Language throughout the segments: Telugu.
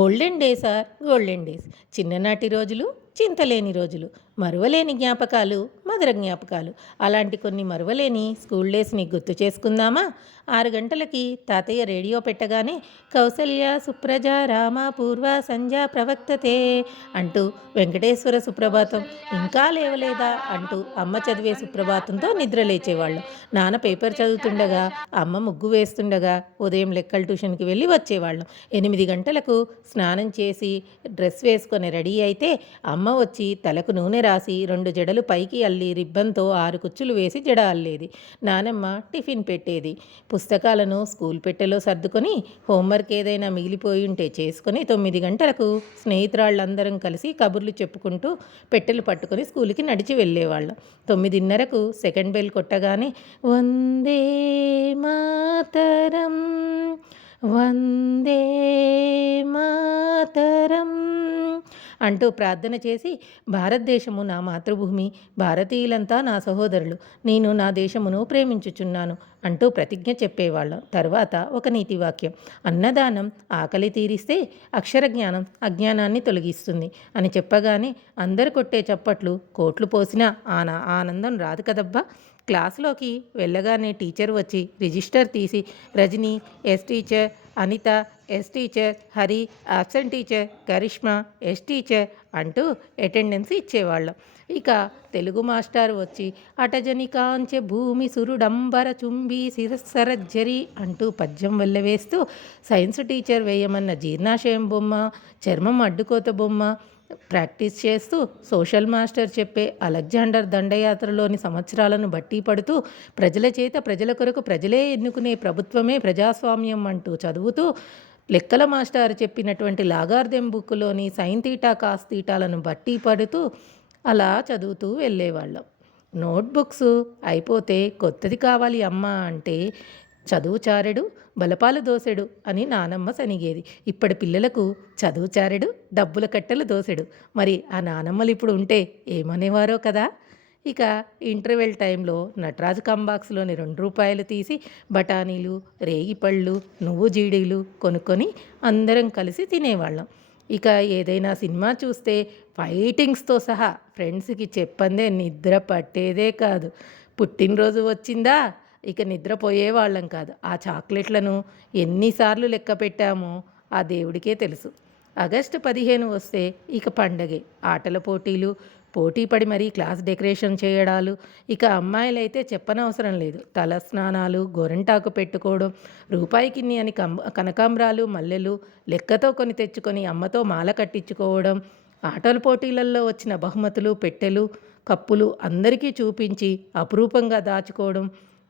Olden days are golden days. చిన్ననాటి రోజులు, చింతలేని రోజులు, మరువలేని జ్ఞాపకాలు, మధుర జ్ఞాపకాలు. అలాంటి కొన్ని మరువలేని స్కూల్ డేస్ని గుర్తు చేసుకుందామా? 6 గంటలకి తాతయ్య రేడియో పెట్టగానే కౌసల్య సుప్రజ రామ పూర్వ సంధ్య ప్రవక్తతే అంటూ వెంకటేశ్వర సుప్రభాతం, ఇంకా లేవలేదా అంటూ అమ్మ చదివే సుప్రభాతంతో నిద్ర లేచేవాళ్ళం. నాన్న పేపర్ చదువుతుండగా, అమ్మ ముగ్గు వేస్తుండగా ఉదయం లెక్కల ట్యూషన్కి వెళ్ళి వచ్చేవాళ్ళం. 8 గంటలకు స్నానం చేసి డ్రెస్ వేసుకొని రెడీ అయితే అమ్మ వచ్చి తలకు నూనె రాసి 2 జడలు పైకి అల్లి రిబ్బన్తో 6 కుచ్చులు వేసి జడ అల్లేది. నానమ్మ టిఫిన్ పెట్టేది. పుస్తకాలను స్కూల్ పెట్టెలో సర్దుకొని హోంవర్క్ ఏదైనా మిగిలిపోయి ఉంటే చేసుకొని 9 గంటలకు స్నేహితురాళ్ళందరం కలిసి కబుర్లు చెప్పుకుంటూ పెట్టెలు పట్టుకొని స్కూల్కి నడిచి వెళ్ళేవాళ్ళం. 9:30కు సెకండ్ బెల్ కొట్టగానే వందే మాతరం వందే మాతరం అంటూ ప్రార్థన చేసి, భారతదేశము నా మాతృభూమి, భారతీయులంతా నా సహోదరులు, నేను నా దేశమును ప్రేమించుచున్నాను అంటూ ప్రతిజ్ఞ చెప్పేవాళ్ళం. తర్వాత ఒక నీతివాక్యం, అన్నదానం ఆకలి తీరిస్తే అక్షర జ్ఞానం అజ్ఞానాన్ని తొలగిస్తుంది అని చెప్పగానే అందరు కొట్టే చప్పట్లు, కోట్లు పోసినా ఆనందం రాదు కదబ్బా. క్లాసులోకి వెళ్ళగానే టీచర్ వచ్చి రిజిస్టర్ తీసి Rajani yes teacher, Anitha yes teacher, Hari absent teacher, Karishma yes teacher అంటూ అటెండెన్స్ ఇచ్చేవాళ్ళం. ఇక తెలుగు మాస్టర్ వచ్చి అటజని కాంచె భూమి సురుడంబర చుంబి శిరస్సరజ్జరి అంటూ పద్యం వెళ్ళవేస్తూ, సైన్స్ టీచర్ వేయమన్న జీర్ణాశయం బొమ్మ, చర్మం అడ్డుకోత బొమ్మ ప్రాక్టీస్ చేస్తూ, సోషల్ మాస్టర్ చెప్పే అలెగ్జాండర్ దండయాత్రలోని సంవత్సరాలను బట్టి పడుతూ, ప్రజల చేత ప్రజల కొరకు ప్రజలే ఎన్నుకునే ప్రభుత్వమే ప్రజాస్వామ్యం అంటూ చదువుతూ, లెక్కల మాస్టర్ చెప్పినటువంటి లాగార్థెం బుక్లోని సైన్ తీటా కాస్ తీటాలను బట్టి పడుతూ అలా చదువుతూ వెళ్ళేవాళ్ళం. నోట్బుక్స్ అయిపోతే కొత్తది కావాలి అమ్మ అంటే చదువు చారెడు బలపాలు దోసెడు అని నానమ్మ సనిగేది. ఇప్పటి పిల్లలకు చదువు చారెడు డబ్బుల కట్టెలు దోసెడు. మరి ఆ నానమ్మలు ఇప్పుడు ఉంటే ఏమనేవారో కదా. ఇక ఇంటర్వెల్ టైంలో నటరాజు కంబాక్స్లోని ₹2 తీసి బఠానీలు, రేగిపళ్ళు, నువ్వు జీడీలు కొనుక్కొని అందరం కలిసి తినేవాళ్ళం. ఇక ఏదైనా సినిమా చూస్తే ఫైటింగ్స్తో సహా ఫ్రెండ్స్కి చెప్పందే నిద్ర పట్టేదే కాదు. పుట్టినరోజు వచ్చిందా ఇక నిద్రపోయేవాళ్ళం కాదు. ఆ చాక్లెట్లను ఎన్నిసార్లు లెక్క పెట్టామో ఆ దేవుడికే తెలుసు. ఆగస్టు 15 వస్తే ఇక పండగే. ఆటల పోటీలు, పోటీ పడి మరీ క్లాస్ డెకరేషన్ చేయడాలు. ఇక అమ్మాయిలైతే చెప్పనవసరం లేదు. తల స్నానాలు, గోరంటాకు పెట్టుకోవడం, రూపాయికిన్ని అని కనకాంబరాలు, మల్లెలు లెక్కతో కొని తెచ్చుకొని అమ్మతో మాల కట్టించుకోవడం, ఆటల పోటీలలో వచ్చిన బహుమతులు, పెట్టెలు, కప్పులు అందరికీ చూపించి అపురూపంగా దాచుకోవడం,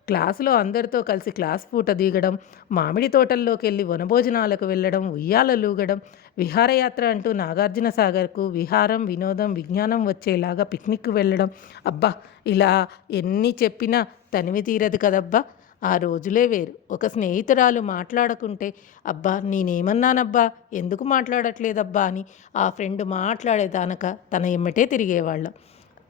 క్లాసులో అందరితో కలిసి క్లాస్ పూట దిగడం, మామిడి తోటల్లోకి వెళ్ళి వనభోజనాలకు వెళ్ళడం, ఉయ్యాలలూగడం, విహారయాత్ర అంటూ నాగార్జున సాగర్కు విహారం, వినోదం, విజ్ఞానం వచ్చేలాగా పిక్నిక్ వెళ్ళడం. అబ్బా, ఇలా ఎన్ని చెప్పినా తనివి తీరదు కదబ్బా. ఆ రోజులే వేరు. ఒక స్నేహితురాలు మాట్లాడకుంటే, అబ్బా నేనేమన్నానబ్బా, ఎందుకు మాట్లాడట్లేదబ్బా అని ఆ ఫ్రెండ్ మాట్లాడేదానక తన ఎమ్మటే తిరిగేవాళ్ళం.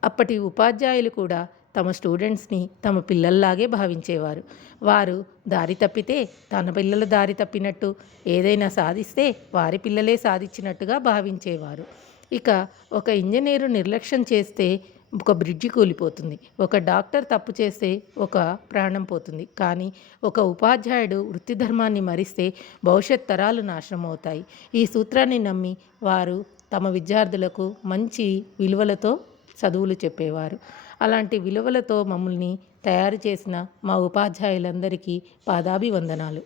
అప్పటి ఉపాధ్యాయులు కూడా తమ స్టూడెంట్స్ని తమ పిల్లల్లాగే భావించేవారు. వారు దారి తప్పితే తన పిల్లలు దారి తప్పినట్టు, ఏదైనా సాధిస్తే వారి పిల్లలే సాధించినట్టుగా భావించేవారు. ఇక ఒక ఇంజనీరు నిర్లక్ష్యం చేస్తే ఒక బ్రిడ్జి కూలిపోతుంది. ఒక డాక్టర్ తప్పు చేస్తే ఒక ప్రాణం పోతుంది. కానీ ఒక ఉపాధ్యాయుడు వృత్తి ధర్మాన్ని మరిస్తే భవిష్యత్ తరాలు నాశనం అవుతాయి. ఈ సూత్రాన్ని నమ్మి వారు తమ విద్యార్థులకు మంచి విలువలతో చదువులు చెప్పేవారు. అలాంటి విలువలతో మమ్మల్ని తయారు చేసిన మా ఉపాధ్యాయులందరికీ పాదాభివందనాలు.